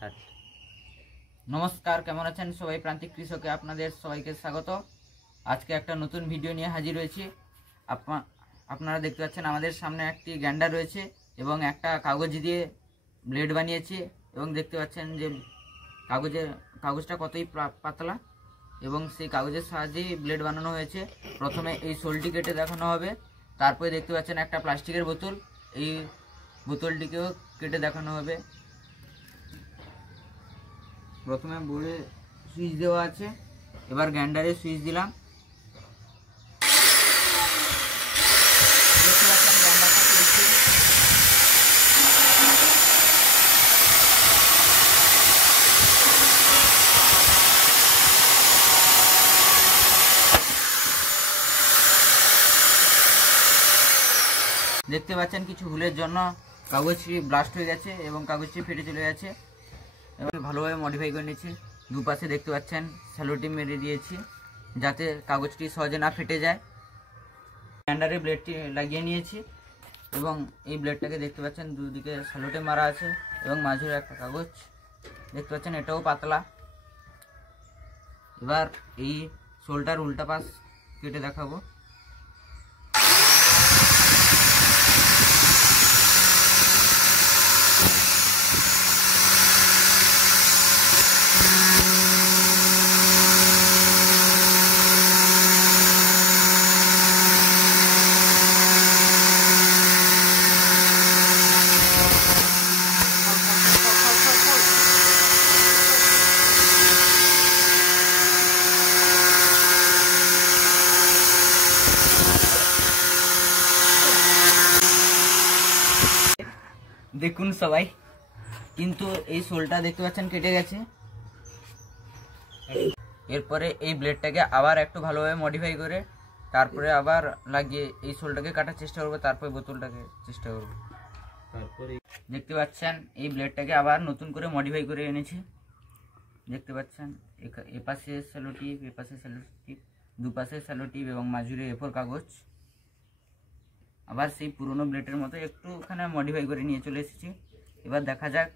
नमस्कार केमन आছেন সবাই প্রান্তিক কৃষকে আপনাদের সবাইকে স্বাগত। আজকে একটা নতুন ভিডিও নিয়ে হাজির হয়েছি। আপনারা দেখতে পাচ্ছেন আমাদের সামনে একটি গ্যান্ডার রয়েছে এবং একটা কাগজ দিয়ে ব্লেড বানিয়েছি এবং দেখতে পাচ্ছেন যে কাগজটা কতই পাতলা এবং সেই কাগজের সাহায্যেই ব্লেড বানানো হয়েছে। প্রথমে এই শোলটি কেটে দেখানো হবে, তারপরে দেখতে পাচ্ছেন একটা প্লাস্টিকের বোতল, এই বোতলটিকেও কেটে দেখানো হবে। প্রথমে বোর্ডে সুইচ দেওয়া আছে, এবার গ্যান্ডারে সুইচ দিলাম। দেখতে পাচ্ছেন কিছু ভুলের জন্য কাগজটি ব্লাস্ট হয়ে গেছে এবং কাগজটি ফেটে চলে গেছে। এবার ভালোভাবে মডিফাই করে নিয়েছি। দুপাশে দেখতে পাচ্ছেন স্যালোটেপ মেরে দিয়েছি যাতে কাগজটি সহজে না ফেটে যায়। গ্যান্ডারে ব্লেডটি লাগিয়ে নিয়েছি এবং এই ব্লেডটাকে দেখতে পাচ্ছেন দুদিকে স্যালোটেপ মারা আছে এবং মাঝের একটা কাগজ দেখতে পাচ্ছেন, এটাও পাতলা। এবার এই শোলটার উল্টা পাশ কেটে দেখাবো। দেখুন সবাই, কিন্তু এই শোলটা দেখতে পাচ্ছেন কেটে গেছে। এরপরে এই ব্লেডটাকে আবার একটু ভালোভাবে মডিফাই করে তারপরে আবার লাগিয়ে এই শোলটাকে কাটার চেষ্টা করবো, তারপরে বোতলটাকে চেষ্টা করবো। তারপরে দেখতে পাচ্ছেন এই ব্লেডটাকে আবার নতুন করে মডিফাই করে এনেছি। দেখতে পাচ্ছেন এপাশে স্যালোটিপ, এপাশে স্যালোটিপ, দুপাশে স্যালোটিপ এবং মাঝুরে এ4 কাগজ। আবার সেই পুরনো ব্লেডের মতো একটুখানি মডিফাই করে নিয়ে চলে এসেছি। এবার দেখা যাক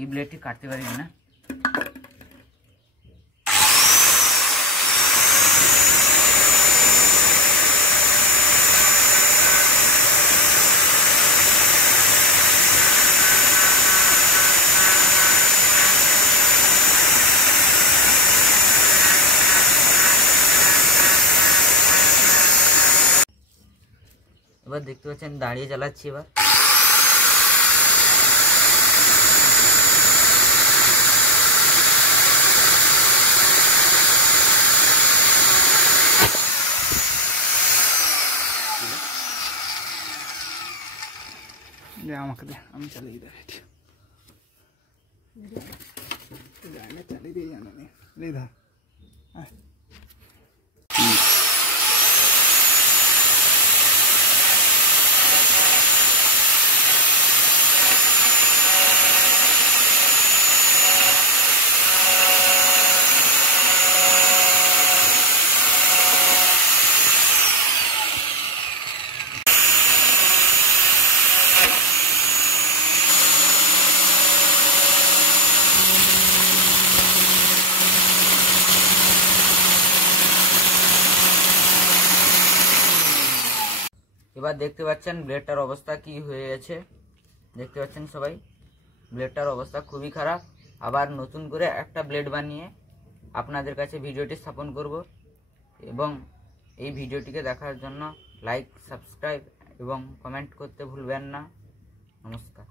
এই ব্লেডটি কাটতে পারি কিনা। এবার দেখতে পাচ্ছেন দাঁড়িয়ে চালাচ্ছি। এবার আমাকে দে, আমি চালিয়ে দিই। চালিয়ে দিয়ে জানো ধর। এবার দেখতে পাচ্ছেন ব্লেডটার অবস্থা কি হয়ে গেছে। দেখতে পাচ্ছেন সবাই, ব্লেডটার অবস্থা খুবই খারাপ। আবার নতুন করে একটা ব্লেড বানিয়ে আপনাদের কাছে ভিডিওটি স্থাপন করব এবং এই ভিডিওটিকে দেখার জন্য লাইক, সাবস্ক্রাইব এবং কমেন্ট করতে ভুলবেন না। নমস্কার।